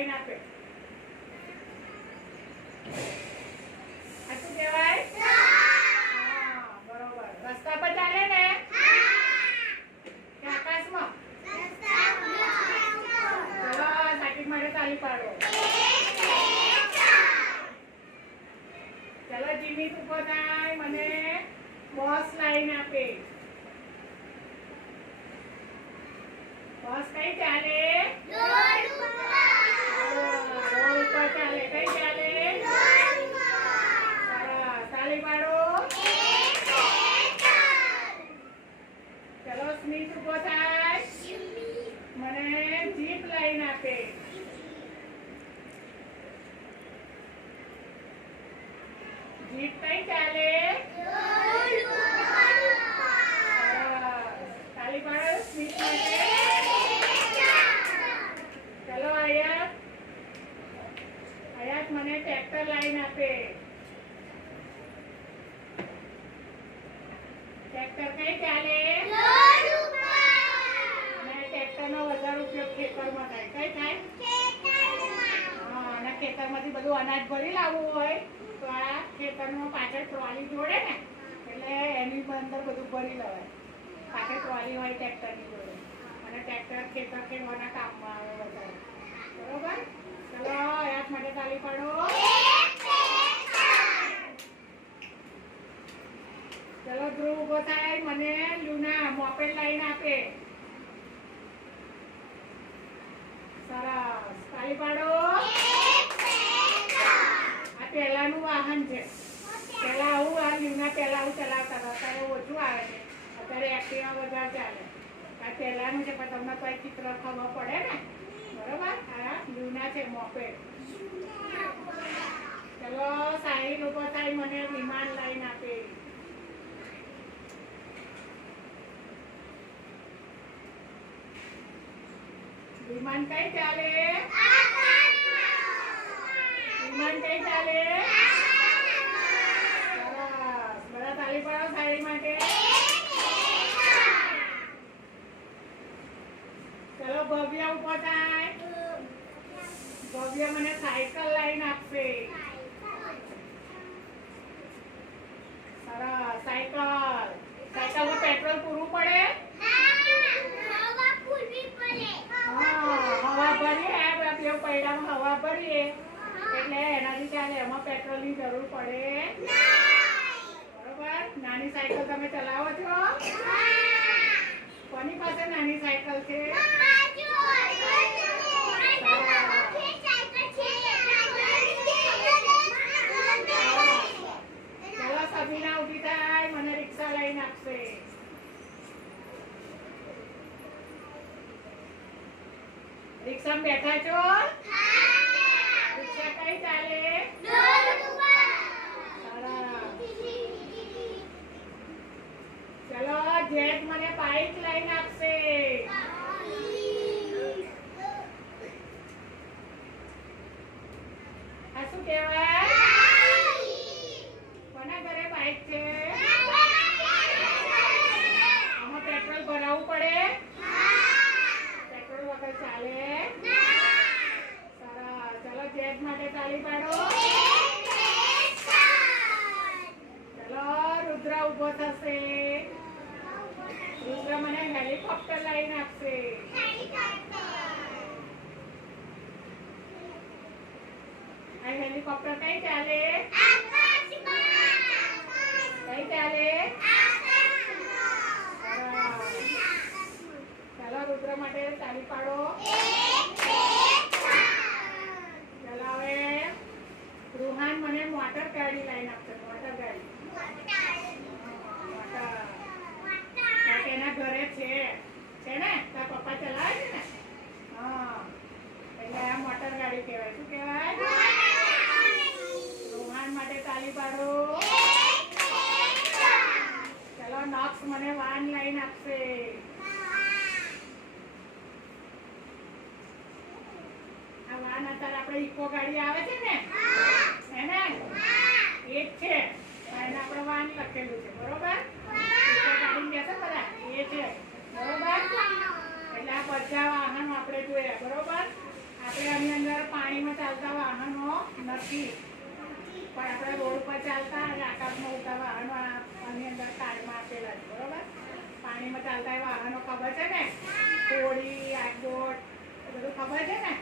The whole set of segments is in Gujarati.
લાઈન આપે. આ શું કહેવાય? હા, બરોબર. રસ્તા પર ચાલે ને કે આકાશમાં? ચલો સાયકલ માટે તાલી પાડો. ચલો જીમિત ઉભો થાય, મને બસ લાઈન આપે. બસ કઈ ચાલે? રોડ ઉપર ચાલે. કઈ ચાલે? સરસ, તાલી પાડો. ચલો સ્મિત ઉભો થાય, મને જીપ લાઈન આપે. જીપ કઈ ચાલે? તાલી પાડો સ્મિત માટે. ચલો આયાત મને ટ્રેક્ટર લાઈન આપે. ટ્રેક્ટર કઈ ચાલે? અને ટ્રેક્ટરનો વધારે ઉપયોગ ખેતરમાં થાય. કઈ થાય? હા, અને ખેતરમાંથી બધું અનાજ ભરી લાવવું હોય તો આ ખેતરમાં પાછળ ટ્રોલી જોડે ને એટલે એની અંદર બધું ભરી લેવાય. પાછળ ટ્રોલી હોય ટ્રેક્ટરની જોડે અને ટ્રેક્ટર ખેતર ખેડવાના કામમાં આવે વધારે. બરોબર? ચલો આયાત માટે તાલી પાડો. ચલો ધ્રુવ ઉભો થાય, મને લુના મોપેડ લાઈન આપે. સરસ, તાલી પાડો. આ પહેલાનું વાહન છે. પહેલા આવું આ લુના પહેલા આવું ચલાવતા હતા, અત્યારે ઓછું આવે છે. અત્યારે એક્ટિવા વધારે ચાલે. આ પહેલાનું છે પણ તમને કોઈ ચિત્ર ખબર પડે ને. બરોબર? આ લુના છે મોપેડ. ચલો સાહિલ ઉભો થાય, મને વિમાન લાઈન આપે. વિમાન કઈ ચાલે? વિમાન કઈ ચાલે? સરસ, બધા તાલી પાડો સાહિલ માટે. ચલો ભવ્ય ઉભો થાય, ભવ્ય મને સાયકલ લાઈન આપશે. સરસ, સાયકલમાં પેટ્રોલ પૂરવું પડે? હવા ભરીએ, બે પૈડામાં હવા ભરીએ એટલે એનાથી ચાલે. એમાં પેટ્રોલની જરૂર પડે? બરોબર? નાની સાયકલ તમે ચલાવો છો? કોની પાસે નાની સાયકલ છે? ચલો સબીના ઉભી થાય, મને રિક્ષા લાઈન આપશે. રિક્ષામાં બેઠા છો? રિક્ષા કઈ ચાલે? ચલો જેટ મને બાઈક લાઈન આપશે. આ શું કહેવાય? કોના ઘરે બાઈક છે? આમાં પેટ્રોલ ભરાવવું પડે? પેટ્રોલ વગર ચાલે? સરસ, ચલો જેટ માટે તાલી પાડો. ચલો રુદ્ર ઉભો થશે, રુદ્ર મને હેલિકોપ્ટર લાઈન આપશે. આ હેલિકોપ્ટર કઈ ચાલે? કઈ ચાલે? ચલો રુદ્ર માટે તાલી પાડો. ચલો હવે રૂહાન મને મોટર ગાડી લાઈન આપશે. મોટર ગાડી એના ઘરે છે ને? તાર પપ્પા ચલાવે છે ને? હા, એટલે આ મોટર ગાડી કહેવાય. શું કહેવાય? રૂહાન માટે તાલી પાડો. ચલો નોક્સ મને વાન લાઈન આપશે. આ વાન અત્યારે આપણે ઇકો ગાડી આવે છે ને એને એ જ છે, એને આપણે વાન લખેલું છે. બરોબર? ઇકો ગાડી કહેશે બધા એ છે. બરોબર? એટલે આ બધા વાહનો આપણે જોયા. બરોબર? આપણે આની અંદર પાણીમાં ચાલતા વાહનો નથી, પણ આપણે રોડ ઉપર ચાલતા અને આકાશમાં ઉડતા વાહનો આની અંદર કાર્ડમાં આપેલા છે. બરોબર? પાણીમાં ચાલતા એ વાહનો ખબર છે ને? હોડી, આગબોટ એ બધું ખબર છે ને?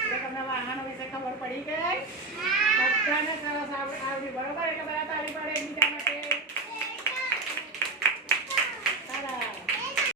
એટલે તમને વાહનો વિશે ખબર પડી ગઈ? બધાને સરસ આવડી. બરોબર? એટલે બધા તાળી પાડે એકબીજા માટે.